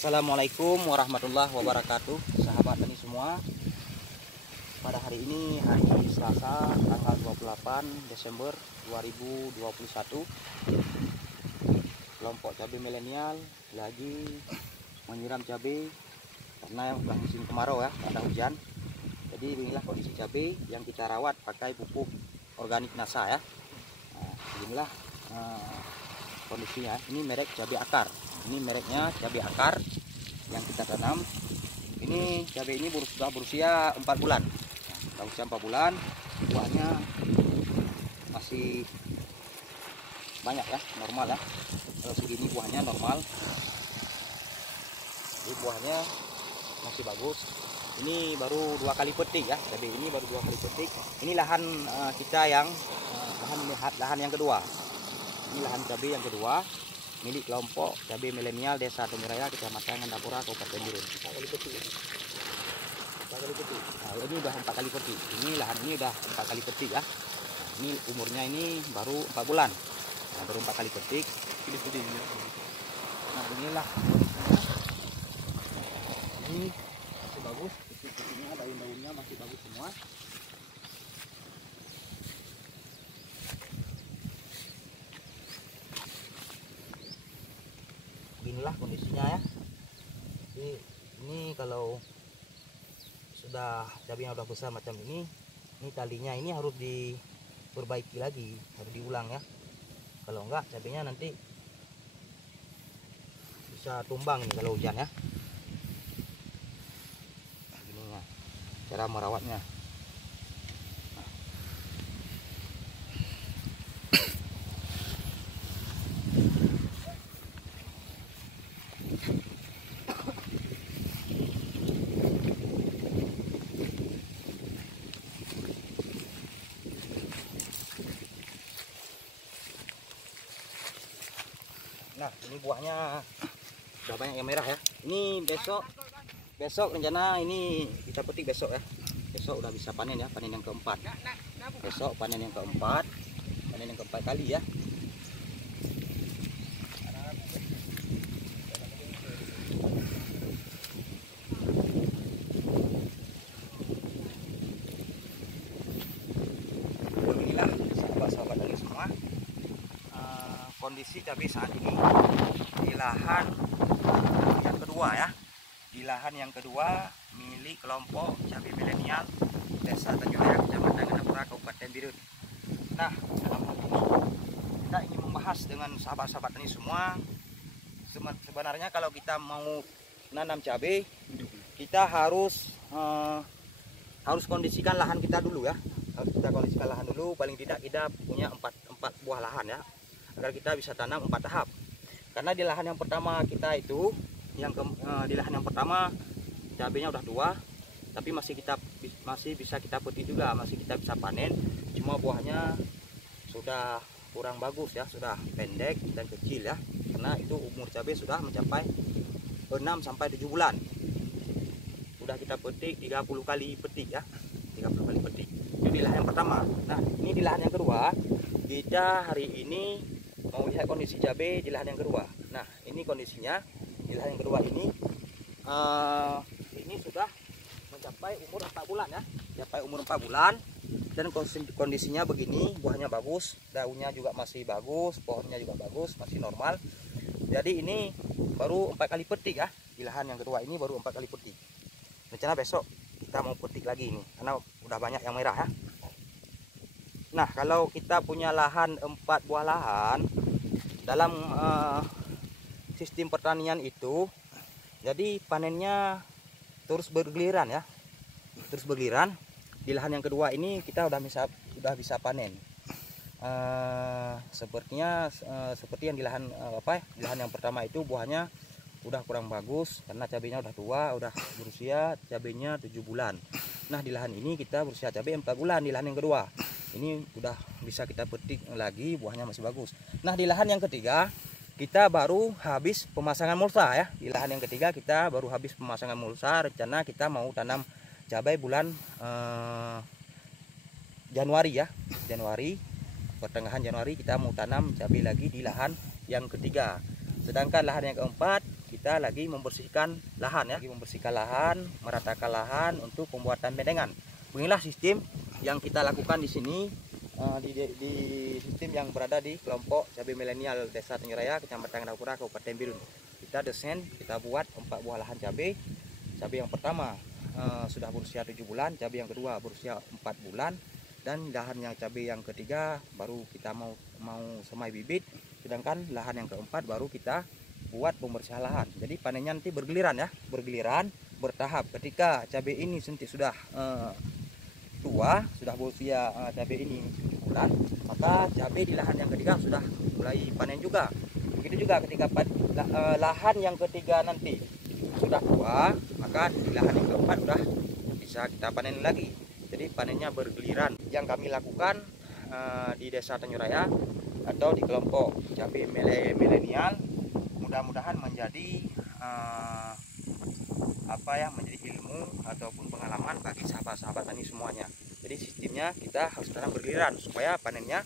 Assalamualaikum warahmatullahi wabarakatuh, sahabat tani semua. Pada hari ini, hari Selasa, tanggal 28 Desember 2021, kelompok cabai milenial lagi menyiram cabai karena yang musim kemarau ya, ada hujan. Jadi inilah kondisi cabai yang kita rawat pakai pupuk organik NASA ya. Nah, inilah kondisinya. Ini merek cabai akar. Ini mereknya cabai akar yang kita tanam. Ini cabai ini sudah berusia 4 bulan. Nah, usia 4 bulan, buahnya masih banyak ya, normal ya. Kalau segini buahnya normal. Jadi buahnya masih bagus. Ini baru 2 kali petik ya. Cabai ini baru 2 kali petik. Ini lahan kita yang lahan yang kedua. Ini lahan cabai yang kedua milik kelompok cabai milenial Desa Temiraya, Kecamatan Ngandapura, Kabupaten Biren. 4 kali petik. 4 kali petik. Nah, ini udah 4 kali petik. Ini lahan ini udah 4 kali petik ya. Nah, ini umurnya ini baru 4 bulan. Nah, baru 4 kali petik. Nah, inilah. Ini masih bagus. Petik-petiknya, daun-daunnya masih bagus semua. Inilah kondisinya ya. Jadi ini kalau sudah cabainya udah besar macam ini talinya ini harus diperbaiki lagi, harus diulang ya. Kalau enggak cabainya nanti bisa tumbang nih kalau hujan ya. Ininya cara merawatnya. Nah, ini buahnya udah banyak yang merah ya. Ini besok rencana ini kita petik besok ya. Besok udah bisa panen ya, panen yang keempat. Besok panen yang keempat, panen yang keempat kali ya. Inilah sahabat-sahabat dari semua. Kondisi cabai saat ini di lahan yang kedua ya, di lahan yang kedua milik kelompok cabai milenial Desa Temiraya, Kecamatan Ngandapura, Kabupaten Biren. Nah, dalam hal ini kita ingin membahas dengan sahabat-sahabat tani semua. Sebenarnya kalau kita mau nanam cabai, kita harus kondisikan lahan kita dulu ya. Harus kita kondisikan lahan dulu, paling tidak kita punya 4 buah lahan ya, agar kita bisa tanam 4 tahap. Karena di lahan yang pertama kita itu di lahan yang pertama cabainya udah 2, tapi masih bisa kita petik juga, masih kita bisa panen. Cuma buahnya sudah kurang bagus ya, sudah pendek dan kecil ya. Karena itu umur cabai sudah mencapai 6 sampai 7 bulan. Sudah kita petik 30 kali petik ya. 30 kali petik. Itu di lahan yang pertama. Nah, ini di lahan yang kedua. Kita hari ini mau lihat kondisi cabai di lahan yang kedua. Nah, ini kondisinya di lahan yang kedua ini sudah mencapai umur 4 bulan ya. Mencapai umur 4 bulan dan kondisinya begini, buahnya bagus, daunnya juga masih bagus, pohonnya juga bagus, masih normal. Jadi ini baru 4 kali petik ya. Di lahan yang kedua ini baru 4 kali petik. Rencana besok kita mau petik lagi ini karena udah banyak yang merah ya. Nah, kalau kita punya lahan 4 buah lahan dalam sistem pertanian itu, jadi panennya terus bergiliran ya, terus bergiliran. Di lahan yang kedua ini kita udah bisa panen. Seperti yang di lahan di lahan yang pertama itu buahnya udah kurang bagus karena cabainya udah tua, udah berusia cabainya 7 bulan. Nah, di lahan ini kita berusia cabai 4 bulan di lahan yang kedua. Ini udah bisa kita petik lagi, buahnya masih bagus. Nah, di lahan yang ketiga kita baru habis pemasangan mulsa ya. Di lahan yang ketiga kita baru habis pemasangan mulsa. Rencana kita mau tanam cabai bulan Januari ya. Pertengahan Januari kita mau tanam cabai lagi di lahan yang ketiga. Sedangkan lahan yang keempat kita lagi membersihkan lahan ya, meratakan lahan untuk pembuatan bedengan. Beginilah sistem yang kita lakukan di sini, di sistem yang berada di kelompok cabai milenial Desa Tanjung Raya, Kecamatan Gandapura, Kabupaten Birun. Kita desain, kita buat 4 buah lahan cabai. Cabai yang pertama sudah berusia 7 bulan, cabai yang kedua berusia 4 bulan, dan lahan yang cabai yang ketiga baru kita mau semai bibit, sedangkan lahan yang keempat baru kita buat pembersihan lahan. Jadi panennya nanti bergiliran ya, bertahap. Ketika cabai ini sudah tua, sudah berusia cabai ini 7 bulan, maka cabai di lahan yang ketiga sudah mulai panen juga. Begitu juga ketika lahan yang ketiga nanti sudah tua, maka di lahan yang keempat sudah bisa kita panen lagi. Jadi panennya bergiliran. Yang kami lakukan di Desa Tanjung Raya atau di kelompok cabai milenial, mudah-mudahan menjadi menjadi ilmu ataupun pengalaman bagi sahabat-sahabat tani semuanya. Jadi sistemnya kita harus tanam bergiliran supaya panennya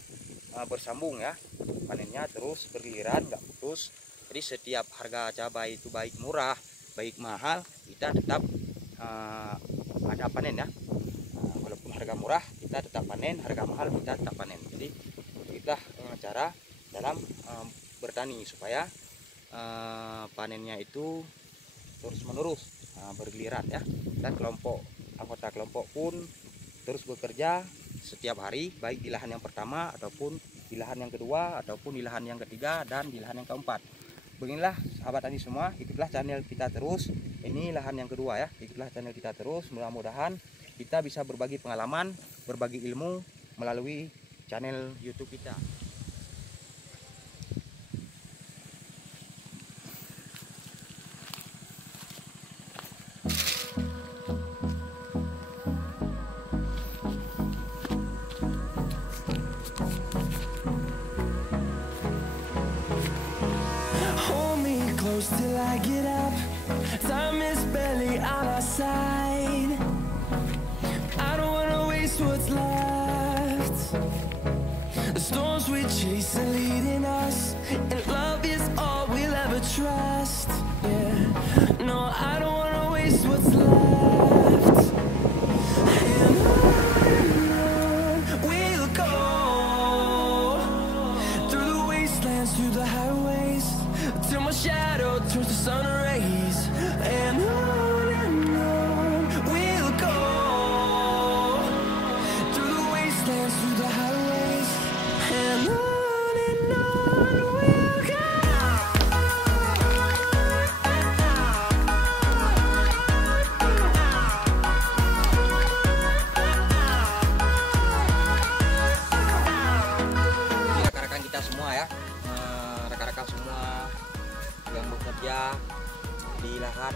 bersambung ya, panennya terus bergiliran, nggak putus. Jadi setiap harga cabai itu baik murah baik mahal, kita tetap ada panen ya. Walaupun harga murah kita tetap panen, harga mahal kita tetap panen. Jadi itulah cara dalam bertani supaya panennya itu terus menerus bergiliran ya. Dan anggota kelompok pun terus bekerja setiap hari, baik di lahan yang pertama ataupun di lahan yang kedua ataupun di lahan yang ketiga dan di lahan yang keempat. Beginilah sahabat tani semua, ikutlah channel kita terus. Ini lahan yang kedua ya, ikutlah channel kita terus. Mudah-mudahan kita bisa berbagi pengalaman, berbagi ilmu melalui channel YouTube kita. Till I get up, time is barely on our side. I don't wanna waste what's left. The storms we chase are leading us, and love is all we'll ever trust. Yeah, no, I don't wanna waste what's left. And on we'll go, through the wastelands, through the highways, till my shadow turns to sun rays. And on we'll go, through the wastelands, through the highways, and on we'll go. Rekan-rekan kita semua ya, rekan-rekan semua yang bekerja di lahan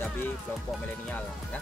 cabai kelompok milenial ya,